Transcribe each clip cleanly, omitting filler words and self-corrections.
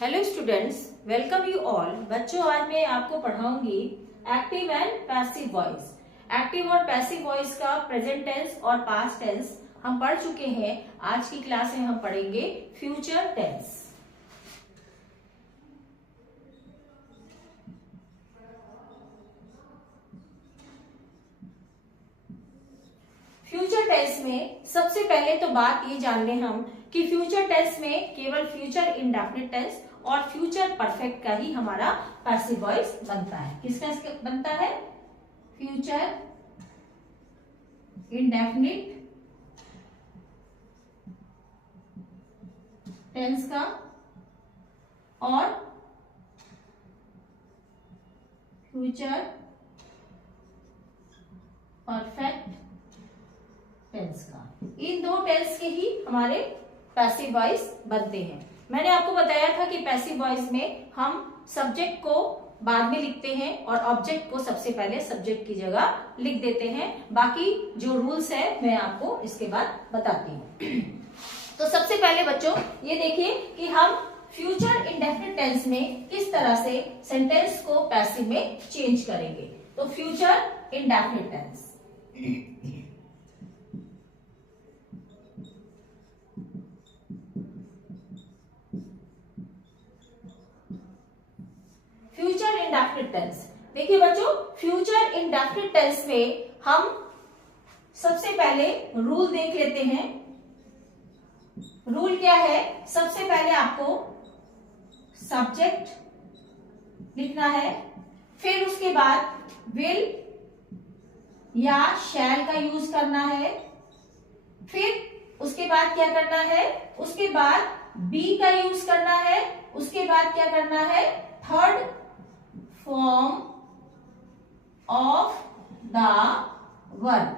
Hello students, welcome you all. बच्चों, आज मैं आपको पढ़ाऊंगी active and passive voice. Active और पैसिव वॉइस का प्रेजेंट टेंस और पास्ट टेंस हम पढ़ चुके हैं। आज की क्लास में हम पढ़ेंगे फ्यूचर टेंस। फ्यूचर टेंस में सबसे पहले तो बात ये जान लें हम कि फ्यूचर टेंस में केवल फ्यूचर इंडेफिनिट टेंस और फ्यूचर परफेक्ट का ही हमारा पैसिव वॉइस बनता है। किसका बनता है? फ्यूचर इंडेफिनिट टेंस का और फ्यूचर परफेक्ट टेंस का। इन दो टेंस के ही हमारे पैसिव वॉइस बनते हैं। मैंने आपको बताया था कि पैसिव वॉइस में हम सब्जेक्ट को बाद में लिखते हैं और ऑब्जेक्ट को सबसे पहले सब्जेक्ट की जगह लिख देते हैं। बाकी जो रूल्स है मैं आपको इसके बाद बताती हूँ। तो सबसे पहले बच्चों ये देखिए कि हम फ्यूचर इंडेफिनिट टेंस में किस तरह से सेंटेंस को पैसिव में चेंज करेंगे। तो future indefinite tense, future indefinite tense. देखिए बच्चों, फ्यूचर इंडेफिनिट टेंस में हम सबसे पहले रूल देख लेते हैं। रूल क्या है? सबसे पहले आपको सब्जेक्ट लिखना है, फिर उसके बाद विल या शैल का यूज करना है, फिर उसके बाद क्या करना है? उसके बाद बी का यूज करना है, उसके बाद क्या करना है? Third form of the verb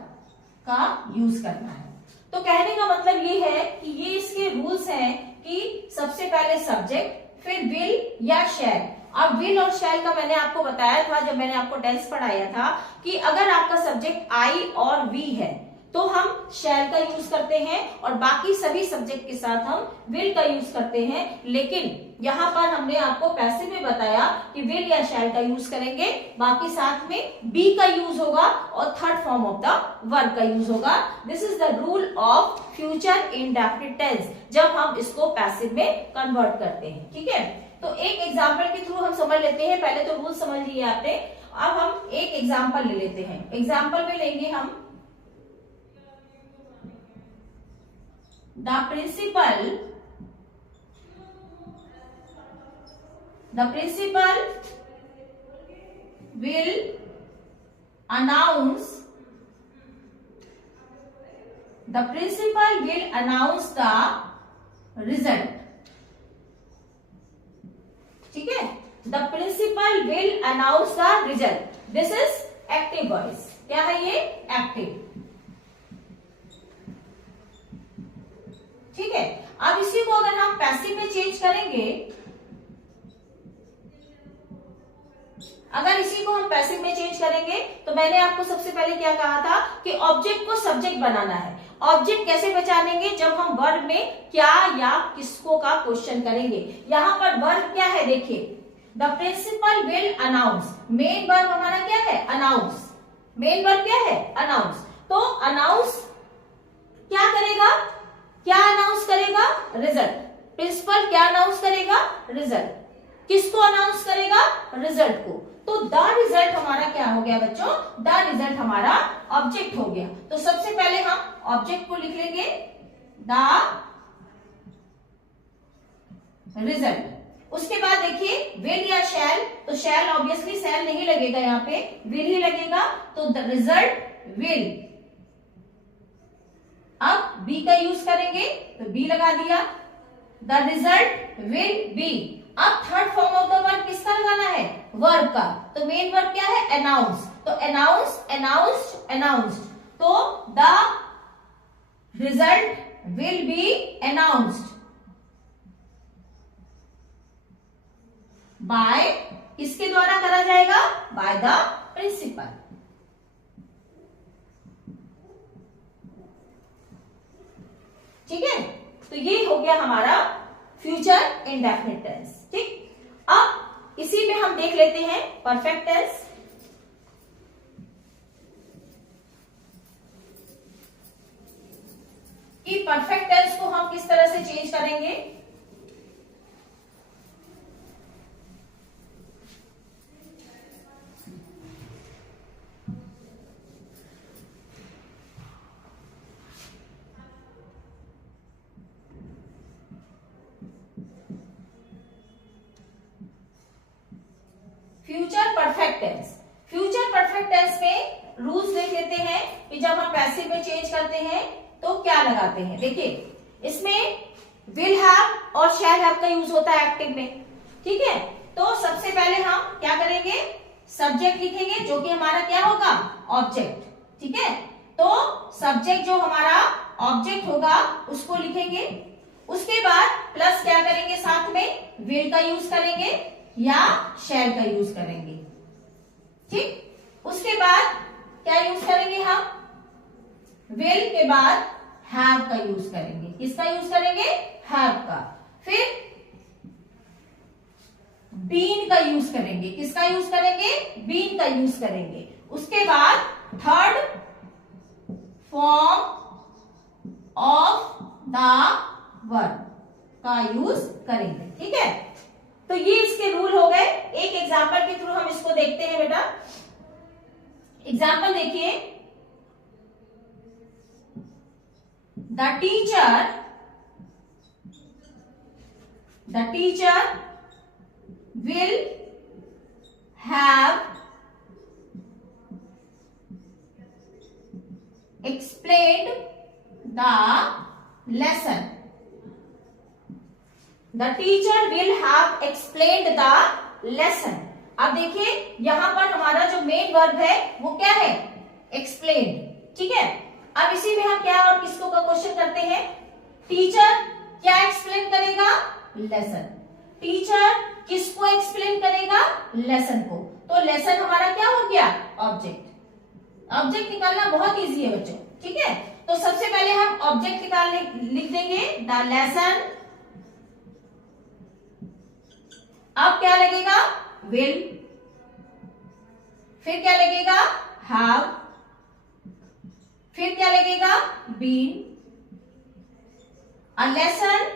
का यूज करना है। तो कहने का मतलब ये है कि ये इसके रूल्स हैं कि सबसे पहले सब्जेक्ट, फिर विल या शैल। अब विल और शैल का मैंने आपको बताया था जब मैंने आपको टेंस पढ़ाया था कि अगर आपका सब्जेक्ट आई और वी है तो हम शैल का यूज करते हैं और बाकी सभी सब्जेक्ट के साथ हम विल का यूज करते हैं। लेकिन यहां पर हमने आपको पैसिव में बताया कि विल या शैल का यूज करेंगे, बाकी साथ में बी का यूज होगा और third form of the verb का यूज होगा। This is the rule of future indefinite tense जब हम इसको पैसिव में कन्वर्ट करते हैं। ठीक है, तो एक एग्जाम्पल के थ्रू हम समझ लेते हैं। पहले तो रूल समझ लिए आपने, अब हम एक एग्जाम्पल ले लेते हैं। एग्जाम्पल में लेंगे हम the principal will announce the result। ठीक है, the principal will announce the result। this is active voice। क्या है ये? एक्टिव। ठीक है, अब इसी को अगर हम पैसिव में चेंज करेंगे, अगर इसी को हम पैसिव में चेंज करेंगे तो मैंने आपको सबसे पहले क्या कहा था कि ऑब्जेक्ट को सब्जेक्ट बनाना है। ऑब्जेक्ट कैसे पहचानेंगे? जब हम वर्ब में क्या या किसको का क्वेश्चन करेंगे। यहां पर वर्ब क्या है? देखिए, the principal will announce. Main verb हमारा क्या है? अनाउंस। मेन वर्ब क्या है? अनाउंस। तो अनाउंस क्या करेगा? क्या अनाउंस करेगा? रिजल्ट। प्रिंसिपल क्या अनाउंस करेगा? रिजल्ट। किसको अनाउंस करेगा? रिजल्ट को। तो द रिजल्ट हमारा क्या हो गया बच्चों? द रिजल्ट हमारा ऑब्जेक्ट हो गया। तो सबसे पहले हम ऑब्जेक्ट को लिख लेंगे द रिजल्ट। उसके बाद देखिए विल या शैल, तो शैल ऑब्वियसली शैल नहीं लगेगा, यहाँ पे विल ही लगेगा। तो द रिजल्ट विल। अब बी का यूज करेंगे तो बी लगा दिया, द रिजल्ट विल बी। अब third form of the verb किसका लगाना है? वर्ब का। तो मेन वर्ब क्या है? अनाउंस। तो अनाउंस, अनाउंस्ड, अनाउंस्ड। तो the result will be announced by, किसके द्वारा करा जाएगा? By the principal. ठीक है, तो ये हो गया हमारा फ्यूचर इंडेफिनिट टेंस। ठीक, अब इसी में हम देख लेते हैं परफेक्ट टेंस। कि परफेक्ट टेंस को हम किस तरह से चेंज करेंगे। Future perfect tense. Future perfect tense में रूल्स देख लेते हैं कि जब हम पैसिव में चेंज करते हैं तो क्या लगाते हैं। देखिए, इसमें विल हैव और शैल हैव का यूज होता है एक्टिव में। ठीक है, तो सबसे पहले हम क्या करेंगे, सब्जेक्ट लिखेंगे जो कि हमारा क्या होगा, ऑब्जेक्ट। ठीक है, तो सब्जेक्ट जो हमारा ऑब्जेक्ट होगा उसको लिखेंगे। उसके बाद प्लस क्या करेंगे, साथ में विल का यूज करेंगे या शैल का यूज करेंगे। ठीक, उसके बाद क्या यूज करेंगे हम, विल के बाद हैव का यूज करेंगे। किसका यूज करेंगे, हैव का। फिर बीन का यूज करेंगे। किसका यूज करेंगे, बीन का यूज करेंगे। उसके बाद third form of the verb का यूज करेंगे। ठीक है, तो ये इसके रूल हो गए। एक एग्जाम्पल के थ्रू हम इसको देखते हैं बेटा। एग्जाम्पल देखिए, the teacher will have explained the lesson. The teacher will have explained the lesson. अब देखिए यहां पर हमारा जो मेन वर्ब है वो क्या है, एक्सप्लेन। ठीक है, अब इसी में हम क्या और किसको का क्वेश्चन करते हैं, टीचर क्या एक्सप्लेन करेगा, लेसन। टीचर किसको एक्सप्लेन करेगा, लेसन को। तो लेसन हमारा क्या हो गया, ऑब्जेक्ट। ऑब्जेक्ट निकालना बहुत इजी है बच्चों। ठीक है, तो सबसे पहले हम ऑब्जेक्ट लिख देंगे, द लेसन। अब क्या लगेगा, विल। फिर क्या लगेगा, हैव। फिर क्या लगेगा, been. A lesson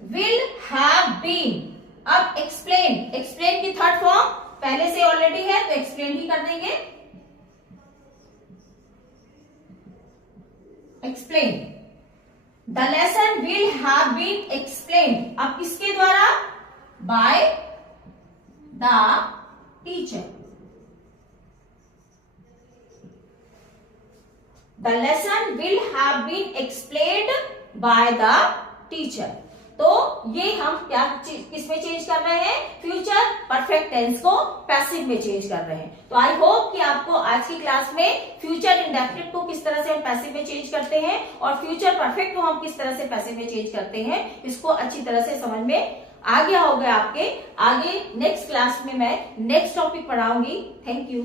will have been. अब एक्सप्लेन, एक्सप्लेन की थर्ड फॉर्म पहले से ऑलरेडी है तो एक्सप्लेन ही कर देंगे, explain. The lesson will have been explain. अब किसके द्वारा, by the teacher. The lesson will have been explained by the teacher. तो ये हम क्या किसमें चेंज कर रहे हैं, फ्यूचर परफेक्ट टेंस को पैसिव में चेंज कर रहे हैं। तो आई होप कि आपको आज की क्लास में फ्यूचर इंडेफिनिट को किस तरह से हम पैसिव में चेंज करते हैं और फ्यूचर परफेक्ट को हम किस तरह से पैसिव में चेंज करते हैं, इसको अच्छी तरह से समझ में आ गया होगा आपके। आगे नेक्स्ट क्लास में मैं नेक्स्ट टॉपिक पढ़ाऊंगी। Thank you.